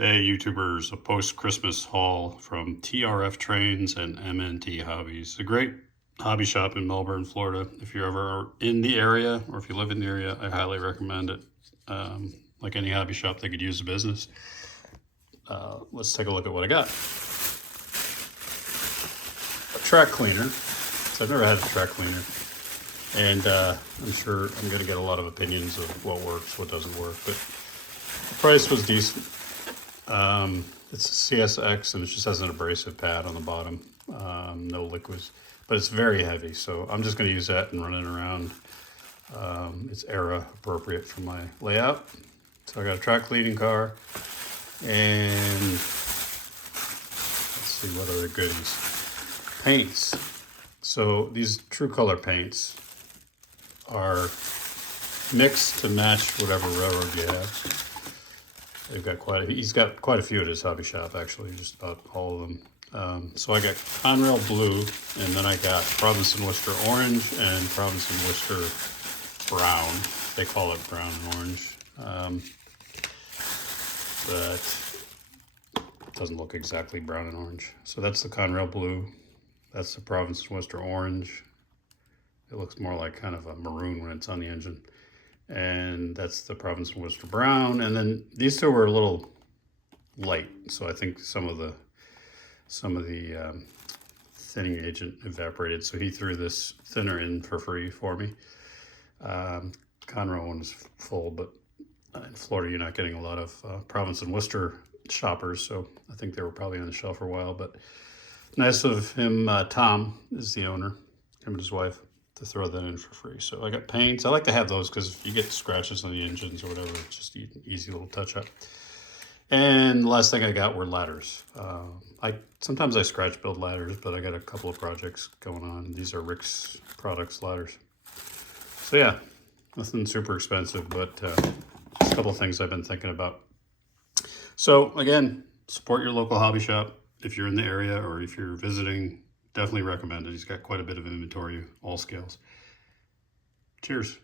Hey YouTubers, a post-Christmas haul from TRF Trains and MNT Hobbies. A great hobby shop in Melbourne, Florida. If you're ever in the area or if you live in the area, I highly recommend it. Like any hobby shop, they could use the business. Let's take a look at what I got. A track cleaner. So I've never had a track cleaner. And I'm sure I'm going to get a lot of opinions of what works, what doesn't work. But the price was decent. It's a CSX and it just has an abrasive pad on the bottom, no liquids, but it's very heavy. So I'm just going to use that and run it around. It's era appropriate for my layout. So I got a track cleaning car and let's see what other goodies. Paints. So these Tru-color paints are mixed to match whatever railroad you have. They've got he's got quite a few at his hobby shop, actually, just about all of them. So I got Conrail blue, and then I got Province and Worcester orange and Province and Worcester brown. They call it brown and orange, but it doesn't look exactly brown and orange. So that's the Conrail blue. That's the Province and Worcester orange. It looks more like kind of a maroon when it's on the engine. And that's the Province and Worcester brown. And then these two were a little light, so I think some of the thinning agent evaporated. So he threw this thinner in for free for me. Conrail one is full, but in Florida you're not getting a lot of Province and Worcester shoppers, so I think they were probably on the shelf for a while. But nice of him. Tom is the owner, him and his wife, to throw that in for free. So I got paints. I like to have those because if you get scratches on the engines or whatever, it's just an easy little touch up. And the last thing I got were ladders. Sometimes I scratch build ladders, but I got a couple of projects going on. These are Rick's Products ladders. So yeah, nothing super expensive, but just a couple of things I've been thinking about. So again, support your local hobby shop if you're in the area or if you're visiting. Definitely recommend it. He's got quite a bit of inventory, all scales. Cheers.